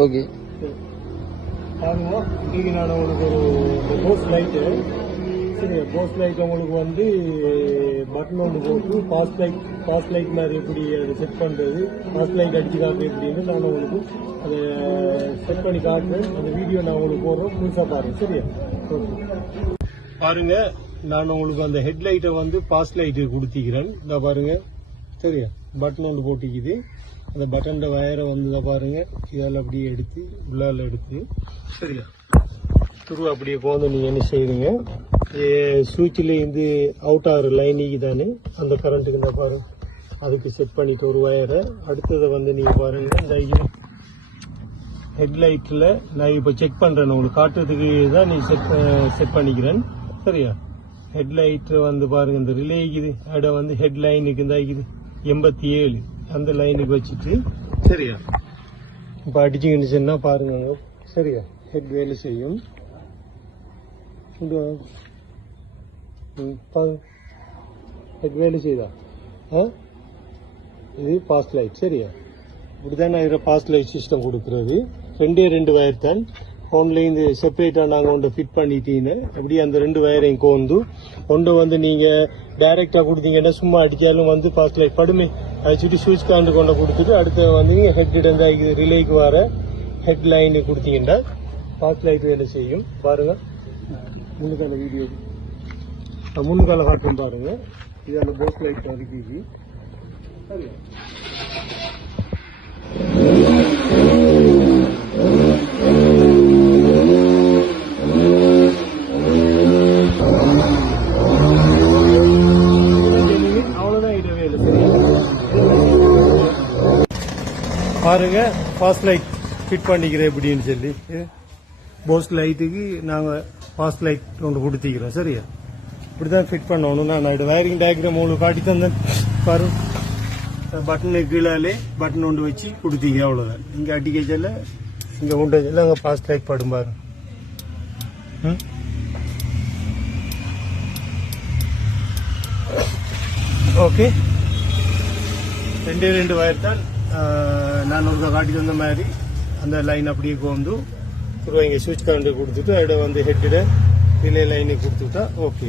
Okay பாருங்க. இன்னைக்கு நான் உங்களுக்கு ஒரு போஸ்ட் லைட்டு, சரி போஸ்ட் லைட் உங்களுக்கு வந்து பட்டன் ஒன்று போட்டு பாஸ்ட் லைட் மாதிரி எப்படி அதை செட் பண்ணுறது, பாஸ்ட் லைட் அடிச்சு காட்டுறது எப்படின்னு நான் உங்களுக்கு அதை செட் பண்ணி காட்டுறேன். அந்த வீடியோ நான் உங்களுக்கு போடுறோம், முழுசாக பாருங்க. சரியா? ஓகே பாருங்க. நான் உங்களுக்கு அந்த ஹெட்லைட்டை வந்து பாஸ்ட் லைட்டு கொடுத்திக்கிறேன். இந்த பாருங்க. சரியா? பட்டன் ஒன்று போட்டிக்குது. அந்த பட்டன் வயரை வந்து பாருங்க, இதால் அப்படியே எடுத்து உள்ளால எடுத்து, சரியா, துரு அப்படியே போந்து நீங்க என்ன செய்யுங்க, சுவிட்சில் இருந்து அவுட் ஆகிற லைனிக்கு தானே அந்த கரண்ட்டுக்கு இந்த பாருங்க, அதுக்கு செட் பண்ணிட்டு ஒரு வயரை. அடுத்ததை வந்து நீங்க பாருங்க, இந்த ஹெட்லைட்டில் நான் இப்போ செக் பண்ணுறேன், உங்களுக்கு காட்டுறதுக்கு தான் நீ செட் பண்ணிக்கிறேன். சரியா? ஹெட்லைட் வந்து பாருங்க, இந்த ரிலேக்குது அட வந்து ஹெட் லைனுக்கு இந்த 87 அந்த லைனுக்கு வச்சுட்டு, சரியா, இப்போ அடிச்சுக்கின்னு சொன்னா பாருங்க. சரியா? ஹெட் வேலை செய்யும். ஹெட் வேலை செய்தா இது பாஸ்ட் லைட். சரியா? இப்படிதான் நான் இதில் பாஸ்ட் லைட் சிஸ்டம் கொடுக்குறது. 2 வயர் தான் ஃபோன்லேருந்து செப்பரேட்டாக நாங்கள் ஒன்றை ஃபிட் பண்ணிட்டீங்கன்னு அப்படியே அந்த 2 வயரையும் கோந்து ஒன்றை வந்து நீங்கள் டைரெக்டாக கொடுத்தீங்கன்னா சும்மா அடித்தாலும் வந்து பாஸ்ட் லைட் படுமே. அதை சுற்றி சுவிட்ச் கார்டு கொண்டு கொடுத்துட்டு அடுத்த வந்து நீங்கள் ஹெட் இந்த ரிலேக்கு வர ஹெட் லைனு கொடுத்தீங்கன்னா பாஸ்ட் லைட் வேலை செய்யும். பாருங்கள், முன்னுக்கால வீடியோ முன்னுக்கால காட்டும் பாருங்கள். இது அந்த போஸ்ட் லைட் அதுக்கு. சரியா? பாருங்க, ஃபாஸ்ட் லைட் ஃபிட் பண்ணிக்கிறேன் எப்படின்னு சொல்லி. போஸ்ட் லைட்டுக்கு நாங்கள் ஃபாஸ்ட் லைட் ஒன்று கொடுத்திக்கிறோம். சரியா? இப்படிதான் ஃபிட் பண்ணணும். நான் வயரிங் டயக்ராம் உங்களுக்கு காட்டி தந்தேன் பாரு. பட்டனுக்கு கீழே பட்டன் ஒன்று வச்சு கொடுத்தீங்க, அவ்வளோதான். இங்கே அடிக்கல இங்கே கொண்டு வச்சல அங்கே ஃபாஸ்ட் லைட் படும் பாரு. ஓகே, 2 வயர் தான் நான் ஒரு காட்டி தந்த மாதிரி அந்த லைன் அப்படியே கோந்து திரும்ப இங்கே சுவிட்ச் கரண்ட் கொடுத்துட்டு அதோட வந்து ஹெட்டில் ரிலே லைனுக்கு கொடுத்துட்டா ஓகே.